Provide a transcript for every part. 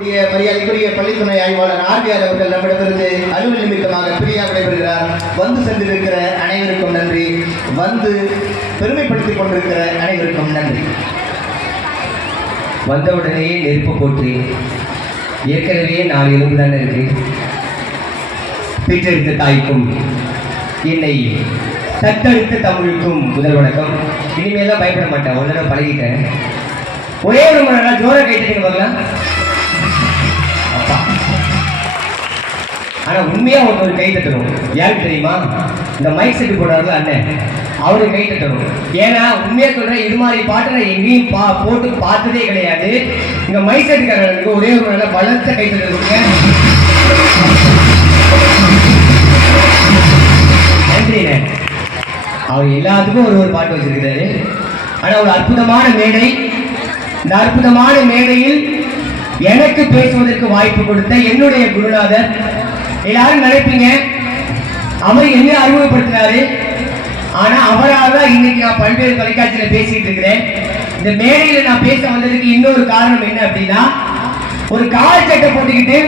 மரியாதைக்குரிய பள்ளித்துறை ஆய்வாளர் ஆர்பிஆர் அவர்கள் நம்மிடமிருந்து அலுவல் நிமித்தமாக பிரியா விடைபெறுகிறார். வந்து சென்றிருக்கிற அனைவருக்கும் நன்றி. வந்து பெருமைப்படுத்திக் கொண்டிருக்கிற அனைவருக்கும் நன்றி. வந்தவுடனே நெருப்பு போட்டு ஏற்கனவே 4 எலும்பு தானே இருக்கு. பெற்றெடுத்த தாய்க்கும் என்னை தத்தெடுத்த தமிழுக்கும் முதல் வணக்கம். இனிமேலாம் பயப்பட மாட்டேன், ஒரு தடவை பழகிட்டேன். ஒரே ஒரு முறை ஜோரை கைட்டு பார்க்கலாம். ஆனா உண்மையா ஒரு கை தட்டணும். யாருக்கு தெரியுமா? இந்த மைக் செட் போடுறாருல அண்ணன், அவரு கை தட்டணும். ஏன்னா உண்மையா சொல்றேன், இது மாதிரி பாட்டு நான் எங்கேயும் போட்டு பார்த்ததே கிடையாது. இங்க மைக் செட்டுக்காரர்களுக்கு ஒரே ஒரு நல்ல பலத்த கை தட்டுங்க. நன்றிண்ணே. அவர் எல்லாத்துக்கும் ஒரு பாட்டு வச்சிருக்கிறாரு. ஆனா ஒரு அற்புதமான மேடை. இந்த அற்புதமான மேடையில் எனக்கு பேசுவதற்கு வாய்ப்பு கொடுத்த என்னுடைய குருநாதர். எல்லாரும் நினைப்பீங்க அவர் என்ன அறிமுகப்படுத்தினாரு, ஆனா அவரால் தான் இன்னைக்கு நான் பல்வேறு தொலைக்காட்சியில பேசிட்டு இருக்கிறேன். இந்த மேடையில நான் பேச வந்ததுக்கு இன்னொரு காரணம் என்ன அப்படின்னா, ஒரு கால் சட்டை போட்டுக்கிட்டு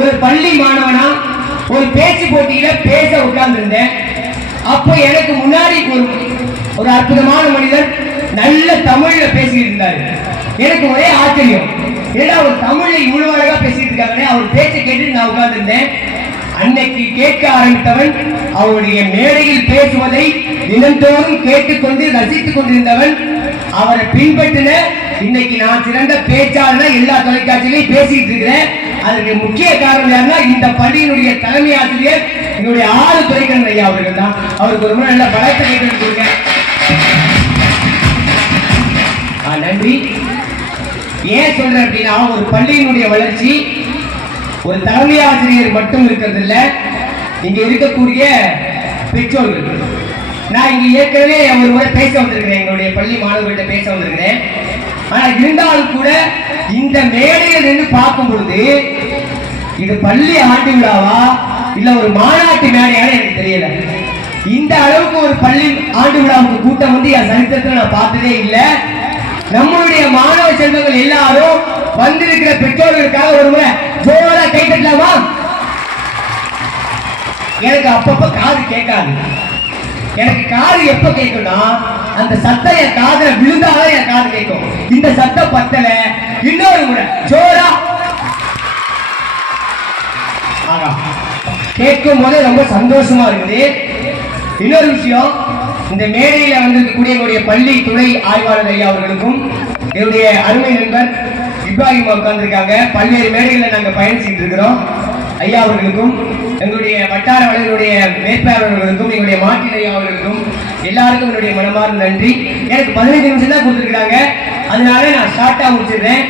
ஒரு பள்ளி மாணவனா ஒரு பேச்சு போட்டியில பேச உட்கார்ந்து இருந்தேன். அப்போ எனக்கு முன்னாடி ஒரு அற்புதமான மனிதர் நல்ல தமிழ்ல பேசிட்டு இருந்தாரு. எனக்கு ஒரே ஆச்சரியம், ஏன்னா அவர் தமிழை இவ்வளவு அழகா பேசிட்டு இருக்காங்க. அவர் பேச்சை கேட்டு நான் உட்கார்ந்து இருந்தேன். அன்னைக்கு கேட்க ஆரம்பித்தவன், அவருடைய மேடையில் பேசுவதை தினந்தோறும் கேட்டுக்கொண்டு ரசித்துக் கொண்டிருந்தவன், அவரை பின்பற்றின இன்னைக்கு நான் சிறந்த பேச்சாளர் எல்லா தொலைக்காட்சியிலையும் பேசிட்டு இருக்கிறேன். அதுக்கு முக்கிய காரணம் யாருன்னா, இந்த பள்ளியினுடைய தலைமை ஆசிரியர் என்னுடைய 6 துரைக்கண்ணன் ஐயா அவர்கள் தான். அவருக்கு ஒரு முறை நல்ல பலத்தை கேட்டு நன்றி. ஏன் சொல்றேன் அப்படின்னா, ஒரு பள்ளியினுடைய வளர்ச்சி ஒரு தலைமை ஆசிரியர் மட்டும் இருக்கிறது இல்ல, இங்க இருக்கக்கூடிய பெற்றோர்கள். நான் இங்க ஏற்கனவே ஒரு முறை பேச வந்திருக்கிறேன், எங்களுடைய பள்ளி மாணவர்கள்ட்ட பேச வந்திருக்கிறேன். ஆனா இருந்தாலும் கூட இந்த மேடையில் நின்று பார்க்கும் பொழுது இது பள்ளி ஆண்டு விழாவா இல்ல ஒரு மாநாட்டு மேடையான எனக்கு தெரியல. இந்த அளவுக்கு ஒரு பள்ளி ஆண்டு விழாவுக்கு கூட்டம் வந்து என் சரித்திரத்தில் நான் பார்த்ததே இல்லை. நம்மளுடைய மாணவ செல்வங்கள் எல்லாரும் வந்திருக்கிற பெற்றோர்களுக்காக ஒரு முறை ஜோரா கை தட்டலாமா? எனக்கு அப்பப்ப காது கேட்காது. எனக்கு காது எப்ப கேட்கும்னா, அந்த சத்தம் என் காதுல விழுந்தாலும் என் காது கேட்கும். இந்த சத்தம் பத்தல, இன்னொரு முறை ஜோரா கேட்கும் போது ரொம்ப சந்தோஷமா இருக்குது. இன்னொரு விஷயம், இந்த மேடையில வந்திருக்கக்கூடிய என்னுடைய பள்ளி துணை ஆய்வாளர் ஐயா அவர்களுக்கும் என்னுடைய அருமை நண்பர் இப்ராஹிம் உட்கார்ந்துருக்காங்க. பல்வேறு மேடைகளில் நாங்கள் பயணிச்சுட்டு இருக்கிறோம். ஐயா அவர்களுக்கும் எங்களுடைய வட்டார வளர்களுடைய மேற்பாளர்களுக்கும் எங்களுடைய மாட்டின் ஐயா அவர்களுக்கும் எல்லாருக்கும் என்னுடைய மனமார்ந்த நன்றி. எனக்கு 15 நிமிஷம் தான் கொடுத்துருக்காங்க, அதனால நான் ஷார்ட்டா முடிச்சிடுறேன்.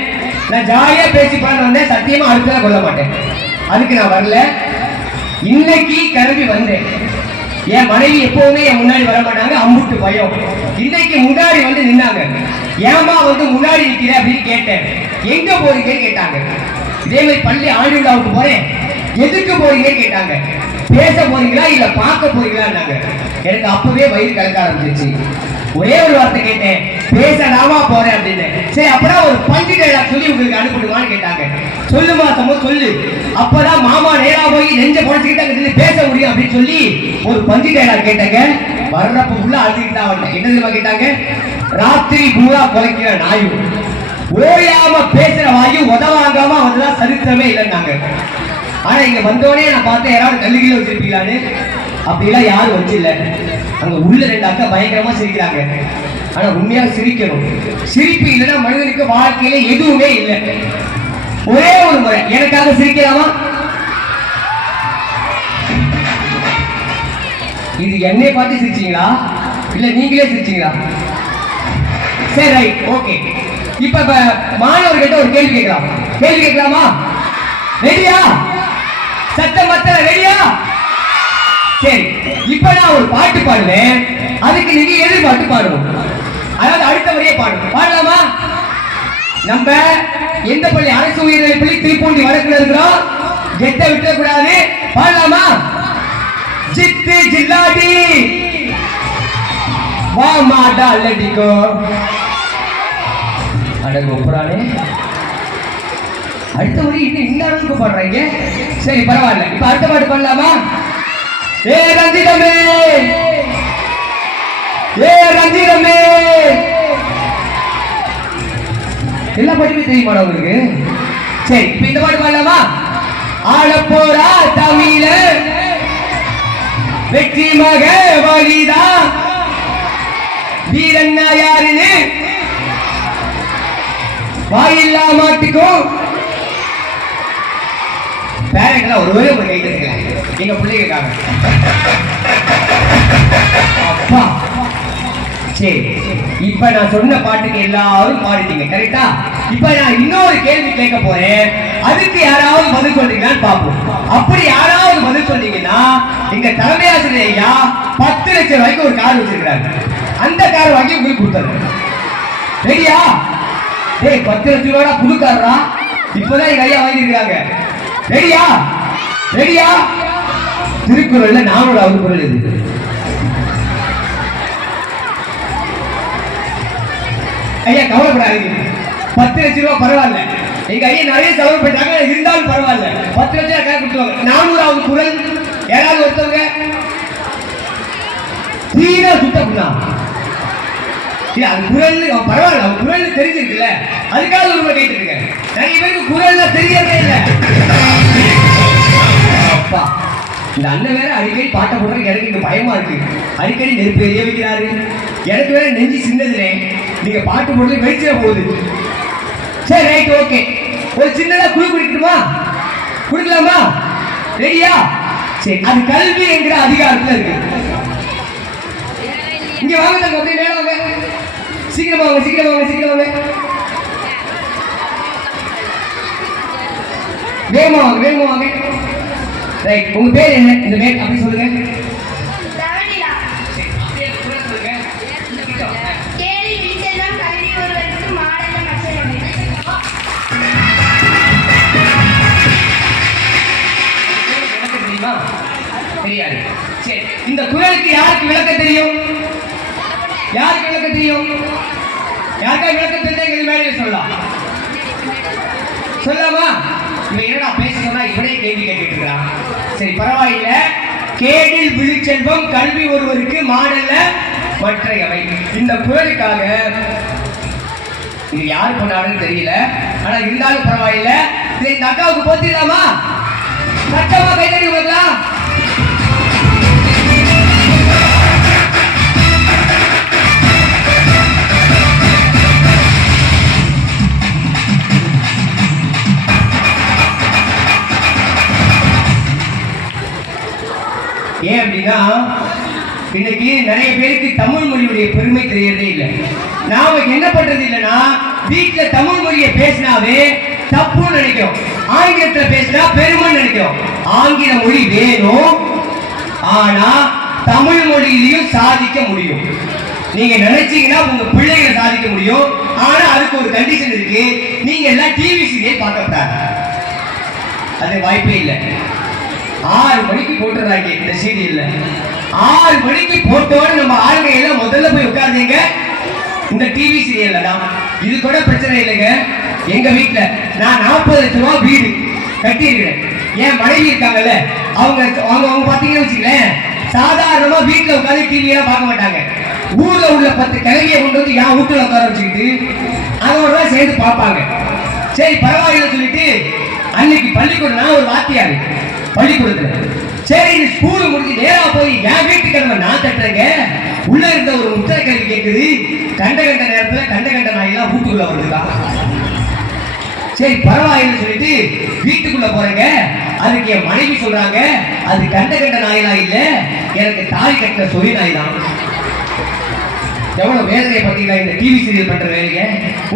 நான் ஜாலியா பேசி பண்ண வந்தேன், சத்தியமா அடுத்ததான் கொள்ள மாட்டேன். அதுக்கு நான் வரல, இன்னைக்கு கிளம்பி வந்தேன். என் மனைவி எப்பவுமே என் முன்னாடி வர மாட்டாங்க, அம்புட்டு பயம். இன்னைக்கு முன்னாடி வந்து நின்னாங்க. ஏமா வந்து முன்னாடி நிக்கிற அப்படின்னு கேட்டேன். எங்க போறீங்கன்னு கேட்டாங்க. இதே மாதிரி பள்ளி ஆண்டு விழாவுக்கு போறேன், எதுக்கு போறீங்கன்னு கேட்டாங்க. பேச போறீங்களா இல்ல பார்க்க போறீங்களான்னாங்க. எனக்கு அப்பவே வயிறு கலக்க ஆரம்பிச்சிருச்சு. ஒரே ஒரு வார்த்தை கேட்டேன், பேசலாமா போறேன் அப்படின்னு. சரி அப்படின்னா ஒரு பஞ்சு டைலாக் சொல்லி உங்களுக்கு அனுப்பிடுவான்னு கேட்டாங்க. சொல்லுமா தம்மோ சொல்லு. அப்பதான் மாமா நேரா போய் நெஞ்ச குறைச்சிக்கிட்டாங்க, பேச முடியும் அப்படின்னு சொல்லி ஒரு பஞ்சு டைலாக் கேட்டாங்க. வர்றப்ப உள்ள அழுதுகிட்டு தான் வந்தேன். என்ன தெரியுமா கேட்டாங்க? ராத்திரி பூரா குலைக்கிற நாயு, ஓயாம பேசுற வாயு, உதவாங்காம வந்துதான் சரித்திரமே இல்லைன்னாங்க. ஆனா இங்க வந்தோடனே நான் பார்த்தேன், யாராவது கல்லுகில வச்சிருப்பீங்களான்னு. அப்படிலாம் யாரும் வச்சில்ல. அங்க உள்ள 2 அக்கா பயங்கரமா சிரிக்கிறாங்க. ஆனா உண்மையா சிரிக்கணும். சிரிப்பு இல்லைன்னா மனிதனுக்கு வாழ்க்கையில எதுவுமே இல்லை. ஒரே ஒரு முறை எனக்காக சிரிக்கலாமா? இது என்னை பார்த்து சிரிச்சீங்களா இல்ல நீங்களே சிரிச்சீங்களா? சரி, ரைட், ஓகே. இப்ப மாணவர்கிட்ட ஒரு கேள்வி கேட்கலாம். கேள்வி கேட்கலாமா? ரெடியா? சத்தம் பத்தல, ரெடியா? சரி, இப்ப நான் ஒரு பாட்டு பாடுவேன், அதுக்கு நீங்க எதிர்பார்த்து பாடணும். அதாவது அடுத்த வரையே பாடணும். பாடலாமா? நம்ம எந்த பள்ளி? அரசு உயர்நிலை பள்ளி திருப்பூண்டி வடக்குல இருக்கிறோம். கெட்ட விட்டுறக்கூடாது. பாடலாமா? ஜித்து ஜில்லாடி வா மாடா அல்லடிக்கோ. அட ஒப்புறானே அடுத்த முறை இன்னும் இந்த அளவுக்கு பாடுறாங்க. சரி பரவாயில்ல, இப்ப அடுத்த பாட்டு பண்ணலாமா? ஏ ரஞ்சிதமே, ஏ ரஞ்சிதமே. எல்லா பாட்டுமே தெரியுமா உங்களுக்கு? சரி இப்ப இந்த பாட்டு பாடலாமா? ஆளப்போரா தமிழ வெற்றி மக வழிதா வீரண்ணா யாருன்னு வாயில்லா மாட்டுக்கும் பேரண்ட்லாம் ஒருவரே ஒரு கை தட்டுங்க எங்க பிள்ளைகளுக்காக. அப்பா சரி, இப்ப நான் சொன்ன பாட்டுக்கு எல்லாரும் பாடிட்டீங்க கரெக்டா? இப்ப நான் இன்னொரு கேள்வி கேட்க போறேன், அதுக்கு யாராவது பதில் சொல்றீங்களான்னு பாப்போம். அப்படி யாராவது பதில் சொன்னீங்கன்னா எங்க தலைமை ஆசிரியர் ஐயா 10 லட்சம் ரூபாய்க்கு ஒரு கார் வச்சிருக்காரு, அந்த கார் வாங்கி உங்களுக்கு கொடுத்தாரு. ரெடியா? டேய் 10 லட்சம் ரூபாய் புது காரா, இப்பதான் எங்க ஐயா வாங்கியிருக்காங்க. ரெடியா? ரெடியா? திருக்குறள்ல 4வது குறள் இது. ஐயா கவலைப்படாதீங்க, 10 லட்சம் ரூபாய் பரவாயில்ல, எங்க ஐயா நிறைய செலவு பண்ணிட்டாங்க, இருந்தாலும் பரவாயில்ல, 10 லட்சம் ரூபாய் கொடுத்துருவாங்க. 4வது குறள் யாராவது ஒருத்தவங்க தீர சுத்தம்னா அது குரல் பரவாயில்ல, அவன் குரல் தெரிஞ்சிருக்குல்ல, அதுக்காக ஒரு முறை கேட்டு இருக்கேன். நிறைய பேருக்கு குரல்ல தெரியவே இல்லை. அப்பா இந்த அண்ணன் வேற அடிக்கடி பாட்டை போடுறது எனக்கு இங்க பயமா இருக்கு. அடிக்கடி நெருப்பு எரிய வைக்கிறாரு, எனக்கு வேற நெஞ்சு சின்னதுனே, நீங்க பாட்டு போடுறது வெளிச்சிட போகுது. சரி ரைட் ஓகே, ஒரு சின்னதா குழு குடிக்கணுமா? குடிக்கலாமா? ரெடியா? சரி, அது கல்வி என்கிற அதிகாரத்துல இருக்கு. இங்க வாங்க தங்க, அப்படியே மேல வாங்க, சீக்கிரமா வாங்க சீக்கிரமா வாங்க சீக்கிரம் வாங்க, வேகமா வாங்க வேகமா வாங்க. ரைட், உங்க பேர் என்ன? இந்த பேர் அப்படி சொல்லுங்க. தெரியாது. சரி, இந்த குறளுக்கு யாருக்கு விளக்கம் தெரியும்? யாருக்கு விளக்கம் தெரியும்? யாருக்கா விளக்கம் தெரிஞ்சா எங்க மேலே சொல்லலாம். சொல்லலாமா? இவன் என்னடா பேச சொன்னா இப்படியே கேள்வி கேட்டுட்டு இருக்கான். சரி பரவாயில்ல. கேடில் விழுச்செல்வம் கல்வி ஒருவருக்கு மாடல்ல மற்றையவை. இந்த குறளுக்காக இது யாரு பண்ணாலும் தெரியல, ஆனா இருந்தாலும் பரவாயில்ல, இதை இந்த அக்காவுக்கு போத்திடலாமா? சட்டமா கைதறி வரலாம். ஏன் அப்படின்னா இன்னைக்கு நிறைய பேருக்கு தமிழ் மொழியுடைய பெருமை தெரியறதே இல்லை. நாம என்ன பண்றது இல்லைன்னா வீட்டுல தமிழ் மொழியை பேசினாவே தப்புன்னு நினைக்கிறோம், ஆங்கிலத்துல பேசினா பெருமைன்னு நினைக்கிறோம். ஆங்கில மொழி வேணும், ஆனா தமிழ் மொழியிலையும் சாதிக்க முடியும். நீங்க நினைச்சீங்கன்னா உங்க பிள்ளைகளை சாதிக்க முடியும், ஆனா அதுக்கு ஒரு கண்டிஷன் இருக்கு, நீங்க எல்லாம் டிவி சீரியல் பார்க்கப்படாது, அது வாய்ப்பே இல்லை. 6 மணிக்கு போட்டுறாங்க இந்த சீரியல்ல, 6 மணிக்கு போட்டோன்னு நம்ம ஆளுமையில முதல்ல போய் உட்கார்ந்தீங்க இந்த டிவி சீரியல்ல தான். இது கூட பிரச்சனை இல்லைங்க. எங்க வீட்டுல நான் 40 லட்சம் ரூபாய் வீடு கட்டி இருக்கிறேன். என் மனைவி இருக்காங்கல்ல, அவங்க அவங்க அவங்க பாத்தீங்கன்னு வச்சுங்களேன், சாதாரணமா வீட்டுல உட்காந்து டிவி எல்லாம் பார்க்க மாட்டாங்க. ஊர்ல உள்ள 10 கிழவியை கொண்டு வந்து என் வீட்டுல உட்கார வச்சுக்கிட்டு அதோட சேர்ந்து பார்ப்பாங்க. சரி பரவாயில்லை சொல்லிட்டு அன்னைக்கு பள்ளிக்கூடம், நான் ஒரு வாத்தியாரு பள்ளிக்கூடத்துல, சரி ஸ்கூல் முடிஞ்சு நேரா போய் என் வீட்டுக்கிழமை நான் தட்டுறேங்க, உள்ள இருந்த ஒரு முத்திரை கேள்வி கேட்குது, கண்ட நேரத்துல கண்ட நாயெல்லாம் வீட்டுக்குள்ள வருதுக்கா. சரி பரவாயில்லை சொல்லிட்டு வீட்டுக்குள்ள போறேங்க, அதுக்கு என் மனைவி சொல்றாங்க, அது கண்ட நாயெல்லாம் இல்ல, எனக்கு தாய் கட்டின சொறி நாய் தான். எவ்வளவு வேதனை பார்த்தீங்களா இந்த டிவி சீரியல் பண்ற வேலைங்க.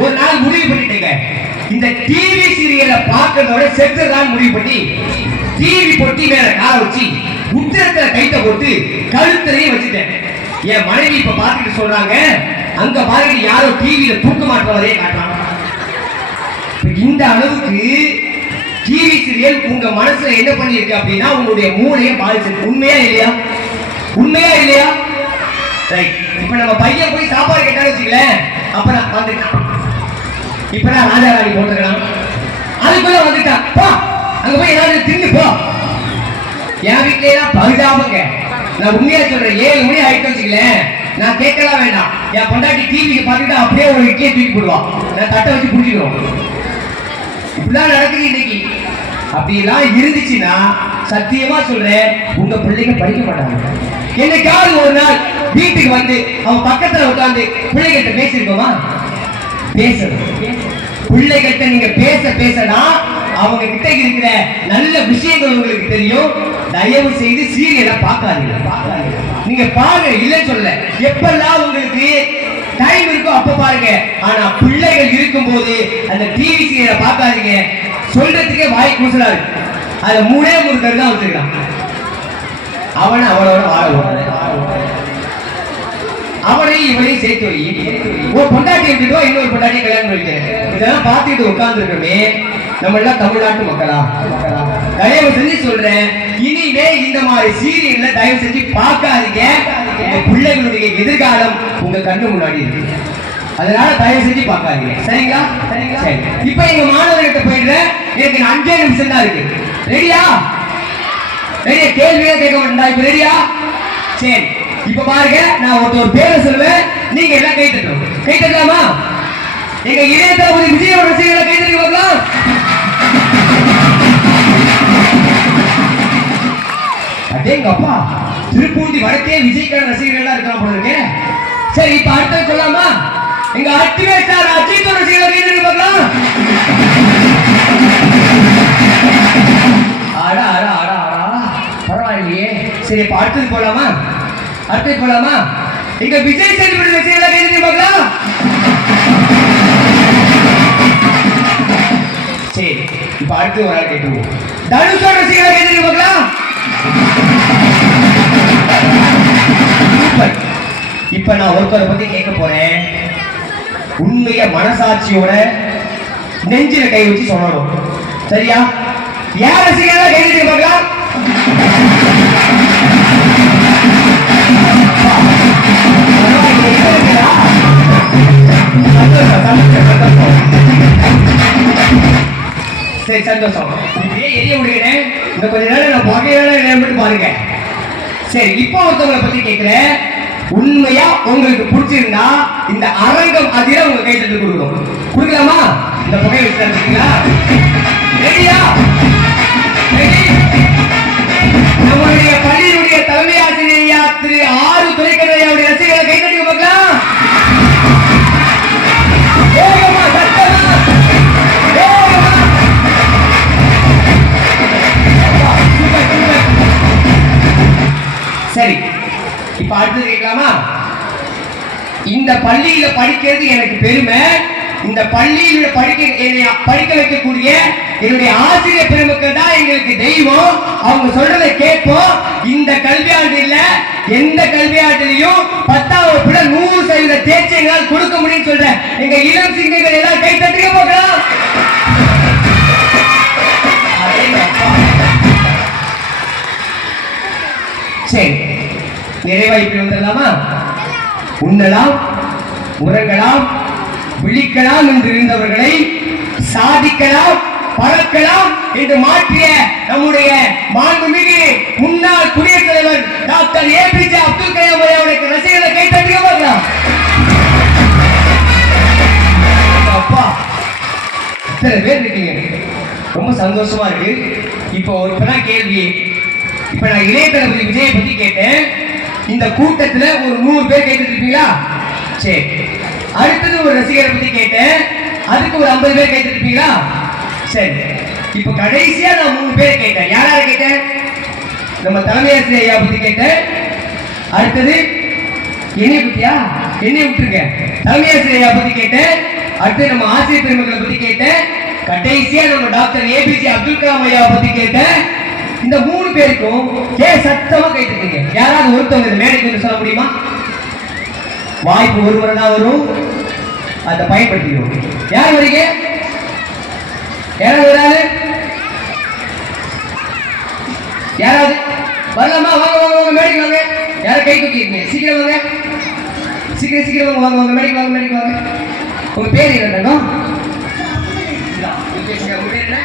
ஒரு நாள் முடிவு பண்ணிட்டேங்க, இந்த டிவி சீரியலை பார்க்கறதோட செத்துதான் முடிவு பண்ணி டிவி பொட்டி மேல கால வச்சு உத்திரத்துல கைத்த போட்டு கழுத்துலயே வச்சுட்டேன். என் மனைவி இப்ப பார்த்துட்டு சொல்றாங்க, அங்க பாருங்க யாரோ டிவியில தூக்க மாட்டவரே காட்டுறாங்க. இந்த அளவுக்கு டிவி சீரியல் உங்க மனசுல என்ன பண்ணிருக்கு அப்படின்னா உங்களுடைய மூளையை பாதிச்சிருக்கு. உண்மையா இல்லையா? உண்மையா இல்லையா? ரைட். இப்ப நம்ம பையன் போய் சாப்பாடு கேட்டாலும் வச்சுக்கல, அப்ப நான் வந்து இப்ப நான் ராஜா ராணி போட்டுக்கலாம், அதுக்குள்ள வந்துட்டான். போ அங்க போய் ஏதாவது தின்னு போ. என் வீட்ல எல்லாம் பரிதாபங்க. நான் உண்மையா சொல்றேன், 7 மணி ஆயிட்டு வச்சுக்கலேன், நான் கேட்கலாம் வேண்டாம், என் பொண்டாட்டி டிவிக்கு பார்த்துட்டு அப்படியே ஒரு இட்லியை தூக்கி போடுவான். நான் தட்டை வச்சு புடிச்சிடுவோம். இப்படிலாம் நடக்குது இன்னைக்கு. அப்படிலாம் இருந்துச்சுன்னா சத்தியமா சொல்றேன், உங்க பிள்ளைங்க படிக்க மாட்டாங்க. என்னைக்காவது ஒரு நாள் வீட்டுக்கு வந்து அவன் பக்கத்துல உட்கார்ந்து பிள்ளைகிட்ட பேசிருக்கோமா? பேசணும். பிள்ளைகிட்ட நீங்க பேசனா அவங்க கிட்ட இருக்கிற நல்ல விஷயங்கள் உங்களுக்கு தெரியும். தயவு செய்து சீரியலை பார்க்காதீங்க. நீங்க பாருங்க, இல்லைன்னு சொல்ல, எப்பெல்லாம் உங்களுக்கு டைம் இருக்கோ அப்ப பாருங்க. ஆனா பிள்ளைகள் இருக்கும் போது அந்த டிவி சீரியலை பார்க்காதீங்க. சொல்றதுக்கே வாய் கூசலா இருக்கு. அதுல 3 கரு தான் வச்சிருக்கான். அவனோட வாழ ஓடுறது, அவனையும் இவனையும் சேர்த்து வை. ஒரு பொண்டாட்டி எடுத்துட்டோ இன்னொரு பொண்டாட்டி கல்யாணம் பண்ணிக்கிறேன். இதெல்லாம் பார்த்துட்டு உட்கார்ந்து இருக்கமே, நம்ம எல்லாம் தமிழ்நாட்டு மக்களா? தயவு செஞ்சு சொல்றேன், இனிமே இந்த மாதிரி சீரியல்ல தயவு செஞ்சு பார்க்காதீங்க. உங்க பிள்ளைகளுடைய எதிர்காலம் உங்க கண்ணு முன்னாடி இருக்கு. அதனால தயவு செஞ்சு பார்க்காதீங்க. சரிங்களா? சரி. இப்ப எங்க மாணவர்கிட்ட போயிடுறேன். எனக்கு 5 நிமிஷம் தான் இருக்கு. ரெடியா? ரெடியா? கேள்வியே கேட்க மாட்டேன். இப்ப ரெடியா? சரி. இப்ப பாருங்க, நான் ஒரு பேரை சொல்லுவேன், நீங்க எல்லாம் கை தட்டணும். கை தட்டலாமா? எங்க இளைய தளபதி விஜயோட ரசிகர்களை கை தட்டி பார்க்கலாம். அடேங்க அப்பா, திருப்பூண்டி வடக்கே விஜய்க்கான ரசிகர்கள் இருக்கலாம் போல இருக்கு. சரி, இப்ப அடுத்த சொல்லாமா? எங்க அல்டிமேட் ஸ்டார் அஜித் ரசிகர்களை கை தட்டி பார்க்கலாம். ஆடா ஆடா ஆடா ஆடா, பரவாயில்லையே. சரி, இப்ப அடுத்தது போலாமா? எங்க விஜய் சேதுபதி ரசிகர்களை கை தட்டி பார்க்கலாம். சரி, இப்ப அடுத்து ஒரு ஆள் கேட்டுருவோம். தனுஷோட ரசிகர்களை கை தட்டி பார்க்கலாம். சூப்பர். இப்ப நான் ஒருத்தரை பத்தி கேட்க போறேன். உண்மைய மனசாட்சியோட நெஞ்சில கை வச்சு சொல்லணும். சரியா? யார் ரசிகர்களை கை தட்டி பார்க்கலாம். சரி, சந்தோஷம். இப்படியே எரிய முடியல. இந்த கொஞ்ச நேரம் நான் பகையான பாருங்க. சரி, இப்போ ஒருத்தவங்களை பத்தி கேட்கிறேன். உண்மையா உங்களுக்கு பிடிச்சிருந்தா இந்த அரங்கம் அதிர உங்க கை தட்டு கொடுக்கணும். கொடுக்கலாமா? இந்த புகையை வச்சுருக்கீங்களா? ரெடியா? நம்மளுடைய பள்ளியினுடைய தலைமை ஆசிரியர் திரு ஆறு துறைக்கதையுடைய ரசிகர்களை கை தட்டி பார்க்கலாம். சரி, இப்ப அடுத்தது கேட்கலாமா? இந்த பள்ளியில படிக்கிறது எனக்கு பெருமை. இந்த பள்ளியில படிக்க வைக்கக்கூடிய என்னுடைய ஆசிரியர் பெருமக்கள் தான் எங்களுக்கு தெய்வம். அவங்க சொல்றதை கேட்போம். இந்த கல்வியாண்டு இல்ல, எந்த கல்வியாண்டிலையும் 10ஆம் வகுப்புல 100% தேர்ச்சிகளால் கொடுக்க முடியும்னு சொல்றேன். எங்க இளம் சிங்கங்கள் எல்லாம் கை தட்டிக்க போகலாம். சரி, நிறைவா இப்படி வந்துடலாமா? உண்ணலாம், உறங்கலாம், விழிக்கலாம் என்று இருந்தவர்களை சாதிக்கலாம், பறக்கலாம் என்று மாற்றிய நம்முடைய மாண்புமிகு முன்னாள் குடியரசுத் தலைவர் டாக்டர் APJ அப்துல் கலாம் அவர்களுடைய ரசிகர்களை கை தட்டிக்க பார்க்கலாம். அப்பா, இத்தனை பேர் இருக்கீங்க, ரொம்ப சந்தோஷமா இருக்கு. இப்போ ஒரு கேள்வி. இப்ப நான் இளைய தளபதி விஜயை பத்தி கேட்டேன். இந்த கூட்டத்துல ஒரு 100 பேர் கேட்டுட்டு இருப்பீங்களா? சரி. அடுத்தது ஒரு ரசிகரை பத்தி கேட்டேன். அதுக்கு ஒரு 50 பேர் கேட்டுட்டு இருப்பீங்களா? சரி. இப்ப கடைசியா நான் 3 பேர் கேட்டேன். யார கேட்டேன்? நம்ம தலைமை ஆசிரியர் ஐயா பத்தி கேட்டேன். அடுத்தது என்னைய பத்தியா? என்னைய விட்டுருங்க. தலைமை ஆசிரியர் ஐயா பத்தி கேட்டேன். அடுத்து நம்ம ஆசிரியர் பெருமக்களை பத்தி கேட்டேன். கடைசியா நம்ம டாக்டர் APJ அப்துல் கலாம் ஐயா பத்தி கேட்டேன். இந்த 3 பேருக்கும் சத்தமா கேட்டுருக்கீங்க. யாராவது ஒருத்தவங்க மேடைக்கு சொல்ல முடியுமா? வாய்ப்பு ஒரு முறை தான் வரும், அதை பயன்படுத்திக்கிறோம். யார் வரீங்க? யாராவது வராது? யாராவது வரலாமா? வாங்க வாங்க வாங்க, மேடைக்கு வாங்க. யாரும் கை தூக்கிருக்கீங்க? சீக்கிரம் வாங்க, சீக்கிரம் வாங்க வாங்க, மேடைக்கு வாங்க, மேடைக்கு வாங்க. உங்க பேர் என்ன? உங்க பேர் என்ன?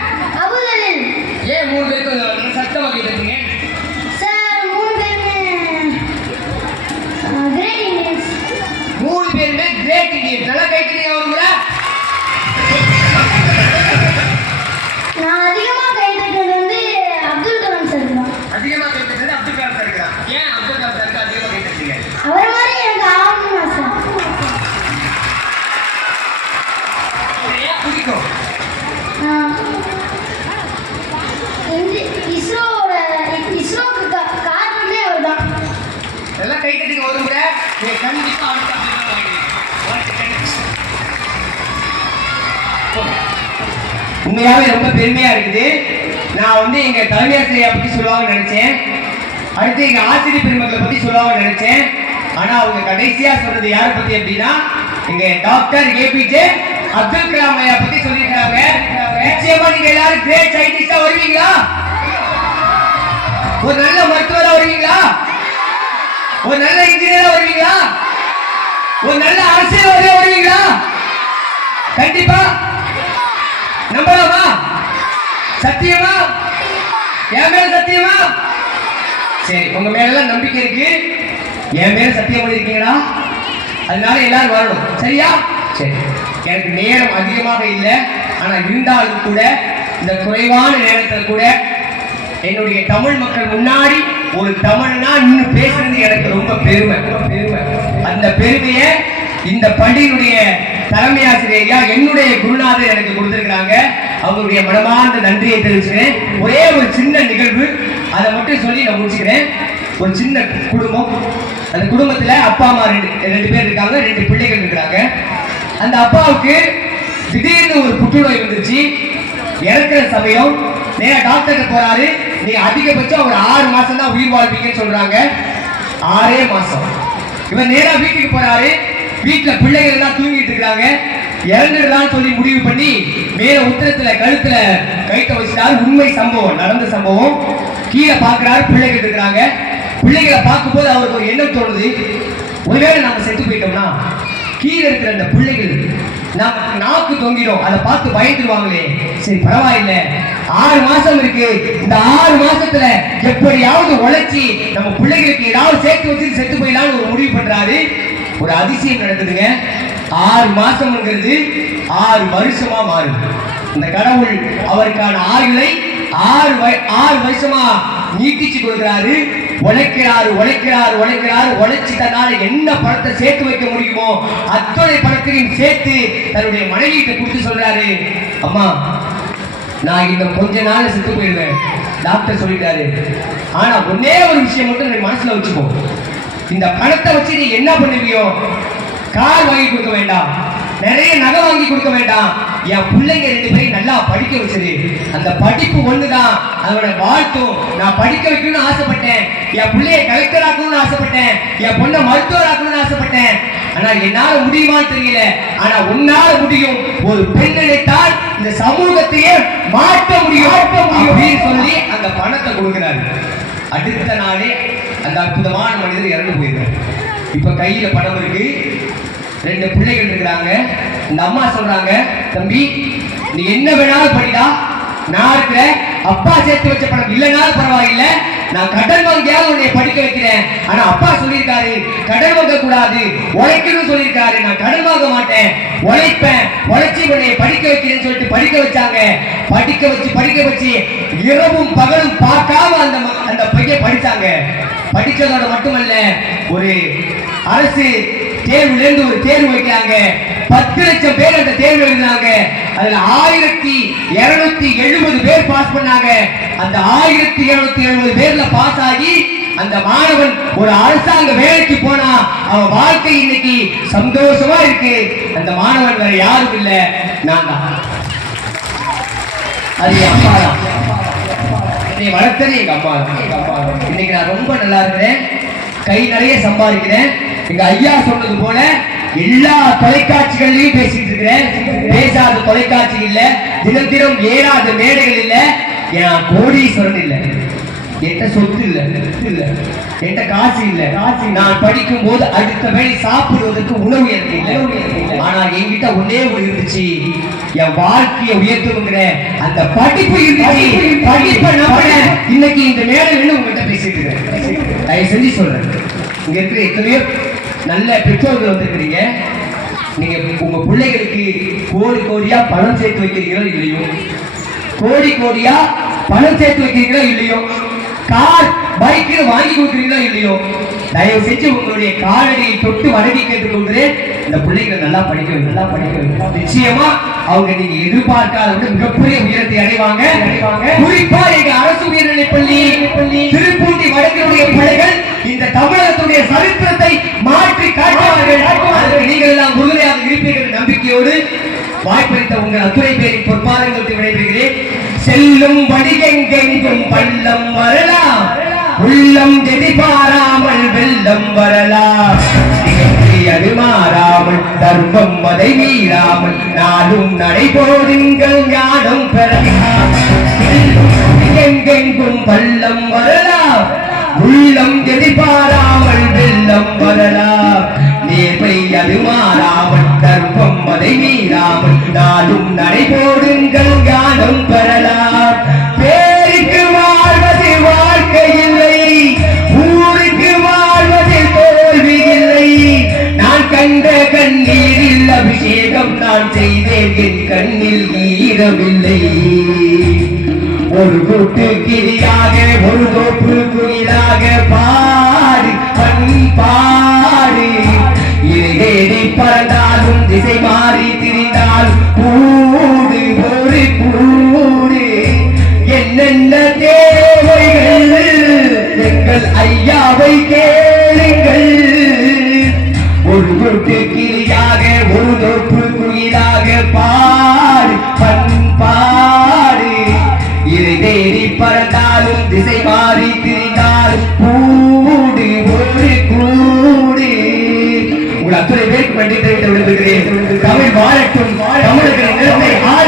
உண்மையாவே ரொம்ப பெருமையா இருக்குது. நான் வந்து எங்க தலைமை ஆசிரியரை பத்தி சொல்லுவாங்கன்னு நினைச்சேன். அடுத்து எங்க ஆசிரியர் பெருமக்களை பத்தி சொல்லுவாங்கன்னு நினைச்சேன். ஆனா அவங்க கடைசியா சொல்றது யாரை பத்தி அப்படின்னா எங்க டாக்டர் ஏபிஜே அப்துல் கலாம் ஐயா பத்தி சொல்லியிருக்காங்க. நிச்சயமா நீங்க எல்லாரும் கிரேட் சயின்டிஸ்டா வருவீங்களா? ஒரு நல்ல மருத்துவரா வருவீங்களா? ஒரு நல்ல இன்ஜினியரா வருவீங்களா? ஒரு நல்ல அரசியல்வாதியா வருவீங்களா? கண்டிப்பா நம்பலாமா? சத்தியமா? என் மேல சத்தியமா? சரி, உங்க மேல நம்பிக்கை இருக்கு, என் மேல சத்தியம் பண்ணிருக்கீங்களா? அதனால எல்லாரும் வரணும், சரியா? சரி, எனக்கு நேரம் அதிகமாக இல்லை, ஆனா இருந்தாலும் கூட இந்த குறைவான நேரத்தில் கூட என்னுடைய தமிழ் மக்கள் முன்னாடி ஒரு தமிழ்னா இன்னும் பேசுறது எனக்கு ரொம்ப பெருமை. அந்த பெருமையை இந்த பள்ளியினுடைய தலைமை ஆசிரியர் என்னுடைய குருநாதர் எனக்கு கொடுத்திருக்கிறாங்க. அவங்களுடைய மனமார்ந்த நன்றியை தெரிவிச்சுக்கிறேன். ஒரே ஒரு சின்ன நிகழ்வு, அதை மட்டும் சொல்லி நான் முடிச்சுக்கிறேன். ஒரு சின்ன குடும்பம், அந்த குடும்பத்துல அப்பா அம்மா ரெண்டு பேர் இருக்காங்க, 2 பிள்ளைகள் இருக்கிறாங்க. அந்த அப்பாவுக்கு திடீர்னு ஒரு புற்றுநோய் வந்துருச்சு. இறக்குற சமயம் நேரா டாக்டர் போறாரு. நீங்க அதிகபட்சம் ஒரு 6 மாசம் தான் உயிர் வாழ்வீங்கன்னு சொல்றாங்க. 6 மாசம். இவர் நேரா வீட்டுக்கு போறாரு. வீட்டுல பிள்ளைகள் எல்லாம் தூங்கிட்டு இருக்காங்க. இறந்துடலான்னு சொல்லி முடிவு பண்ணி மேல உத்தரத்துல கழுத்துல கைட்ட வச்சுட்டாரு. உண்மை சம்பவம், நடந்த சம்பவம். கீழே பாக்குறாரு, பிள்ளைகள் இருக்கிறாங்க. பிள்ளைகளை பார்க்கும்போது அவருக்கு ஒரு எண்ணம் தோணுது, ஒருவேளை நாம செத்து போயிட்டோம்னா கீழே இருக்கிற அந்த பிள்ளைகள் நம்ம நாக்கு தொங்கிடும், அதை பார்த்து பயந்துருவாங்களே. சரி பரவாயில்லை, 6 மாசம் இருக்கு, இந்த 6 மாசத்துல எப்படியாவது உழைச்சி நம்ம பிள்ளைகளுக்கு ஏதாவது சேர்த்து வச்சு செத்து போயிடலாம்னு ஒரு முடிவு பண்றாரு. ஒரு அதிசயம் நடக்குதுங்க. 6 மாசம்ங்கிறது 6 வருஷமா மாறுது. இந்த கடவுள் அவருக்கான ஆயுளை 6 வருஷமா நீட்டிச்சு கொடுக்கிறாரு. உழைக்கிறாரு, உழைச்சு தன்னால என்ன பணத்தை சேர்த்து வைக்க முடியுமோ அத்தனை பணத்தையும் சேர்த்து தன்னுடைய மனைவியிட்ட கொடுத்து சொல்றாரு, அம்மா நான் இன்னும் கொஞ்ச நாள் செத்து போயிடுவேன், டாக்டர் சொல்லிட்டாரு. ஆனா ஒன்னே ஒரு விஷயம் மட்டும் நீ மனசுல வச்சுக்கோ, இந்த பணத்தை வச்சு நீ என்ன பண்ணுவியோ, கார் வாங்கி கொடுக்க வேண்டாம், நிறைய நகை வாங்கி கொடுக்க வேண்டாம், என் பிள்ளைங்க 2 பேரையும் நல்லா படிக்க வச்சது, அந்த படிப்பு ஒண்ணுதான் அதோட வாழ்த்தும். நான் படிக்க வைக்கணும்னு ஆசைப்பட்டேன், என் பிள்ளைய கலெக்டர் ஆக்கணும்னு ஆசைப்பட்டேன், என் பொண்ணை மருத்துவர் ஆக்கணும்னு ஆசைப்பட்டேன். ஆனா என்னால முடியுமான்னு தெரியல, ஆனா உன்னால முடியும். ஒரு பெண் நினைத்தால் இந்த சமூகத்தையே மாற்ற முடியும் அப்படின்னு சொல்லி அந்த பணத்தை கொடுக்கிறாரு. அடுத்த நாளே அந்த அற்புதமான மனிதர் இறந்து போயிருக்காரு. இப்ப கையில பணம் இருக்கு, 2 பிள்ளைகள் இருக்கிறாங்க. இந்த அம்மா சொல்றாங்க, தம்பி நீ என்ன வேணாலும் படிடா, நான் இருக்கிற, அப்பா சேர்த்து வச்ச பணம் இல்லைனாலும் பரவாயில்லை, நான் கடன் வாங்கியாவது உன்னை படிக்க வைக்கிறேன். ஆனா அப்பா சொல்லியிருக்காரு கடன் வாங்க கூடாது, உழைக்கணும்னு சொல்லியிருக்காரு. நான் கடன் வாங்க மாட்டேன், உழைப்பேன், உழைச்சி உன்னை படிக்க வைக்கிறேன்னு சொல்லிட்டு படிக்க வச்சாங்க. படிக்க வச்சு இரவும் பகலும் பார்க்காம அந்த பையன் படிச்சாங்க. படிச்சதோட மட்டுமல்ல, ஒரு அரசு தேர்வுலேருந்து ஒரு தேர்வு வைக்கிறாங்க. 10 லட்சம் பேர் அந்த தேர்வு எழுதினாங்க. அதுல 1270 பேர் பாஸ் பண்ணாங்க. அந்த 1270 பேர்ல பாஸ் ஆகி அந்த மாணவன் ஒரு அரசாங்க வேலைக்கு போனா அவன் வாழ்க்கை இன்னைக்கு சந்தோஷமா இருக்கு. அந்த மாணவன் வேற யாரும் இல்ல, நான் தான். அது அப்பா தான், என்னை வளர்த்தது எங்க அம்மா தான். இன்னைக்கு நான் ரொம்ப நல்லா இருக்கிறேன், கை நிறைய சம்பாதிக்கிறேன். எங்க ஐயா சொன்னது போல எல்லா தொலைக்காட்சிகளையும் பேசிட்டு இருக்கிறேன். பேசாத தொலைக்காட்சி இல்ல, தினம் ஏறாத மேடைகள் இல்ல. என் கோடீஸ்வரன் இல்ல, என்கிட்ட சொத்து இல்ல, என்கிட்ட காசு இல்ல. நான் படிக்கும் போது அடுத்த வேளை சாப்பிடுவதற்கு உணவு எனக்கு இல்லை. ஆனா என்கிட்ட ஒன்னே ஒன்று இருந்துச்சு, என் வாழ்க்கையை உயர்த்துங்கிற அந்த படிப்பு இருந்துச்சு. படிப்பை நம்பினேன். இன்னைக்கு இந்த மேடையில் உங்ககிட்ட பேசிட்டு இருக்கேன். தயவு செஞ்சு சொல்றேன், இங்க இருக்கிற எத்தனையோ நல்ல பெற்றோர்கள் வந்திருக்கிறீங்க. நீங்க உங்க பிள்ளைகளுக்கு கோடியா பணம் சேர்த்து வைக்கிறீங்களோ இல்லையோ, கோடியா பணம் சேர்த்து வைக்கிறீங்களோ இல்லையோ, கார் பைக்கு வாங்கி கொடுக்குறீங்களோ இல்லையோ, தயவு செஞ்சு உங்களுடைய காலடியை தொட்டு வணங்கி கேட்டுக்கொள்கிறேன். இந்த பிள்ளைகளை நல்லா படிக்க வைக்கும். நிச்சயமா அவங்க நீங்க எதிர்பார்க்காத விட மிகப்பெரிய உயரத்தை அடைவாங்க. குறிப்பா எங்க அரசு உயர்நிலைப் பள்ளி திருப்பூண்டி வடக்கினுடைய பிள்ளைகள் இந்த தமிழகத்துடைய சரித்திரத்தை மாற்றி காட்டுவார்கள். நீங்கள் எல்லாம் உறுதியாக இருப்பீர்கள் நம்பிக்கை நன்றியோடு வாய்ப்பளித்த உங்கள் அத்துணை பேரின் பொற்பாதங்களுக்கு விடைபெறுகிறேன். செல்லும் வடிகெங்கெங்கும் பள்ளம் வரலாம், உள்ளம் எதிர்பாராமல் வெள்ளம் வரலாம். அது மாறாமல் தர்மம் அதை மீறாமல் நாடும் நடைபோடுங்கள் ஞானம் பெறலாம். எங்கெங்கும் பள்ளம் வரலாம், உள்ளம் எதிர்பாராமல் வெள்ளம் வரலாம். நேர்மை அது மாறாமல் தர்மம் அதை மீறாமல் நாடும் நடைபோடுங்கள் ஞானம் பெறலாம். பேருக்கு வாழ்வது வாழ்க்கை இல்லை, ஊருக்கு வாழ்வதில் தோல்வி இல்லை. நான் கண்ட கண்ணீரில் அபிஷேகம் நான் செய்தேன், என் கண்ணில் ஈரவில்லை. ஒரு கூட்டு கிளியாக ஒரு தோப்பு குயிலாக பாடு பண்பாடு. இறைதேடி பறந்தாலும் திசை மாறி திரிந்தாலும் கூடு ஒரு கூடு. என்னென்ன தேவைகள் எங்கள் ஐயாவை கேளுங்கள். ஒரு கூட்டு கிளியாக ஒரு தோப்பு குயிலாக பாடு பண்பாடு. இதை தேடி பறந்தாலும் திசை மாறி திரிந்தாலும் கூடு ஒரு கூடு. உங்கள் அத்துணை பேருக்கு நன்றி தெரிவித்து விடுகிறேன். தமிழ் வாழட்டும், தமிழர்கள் நிலைமை ஆள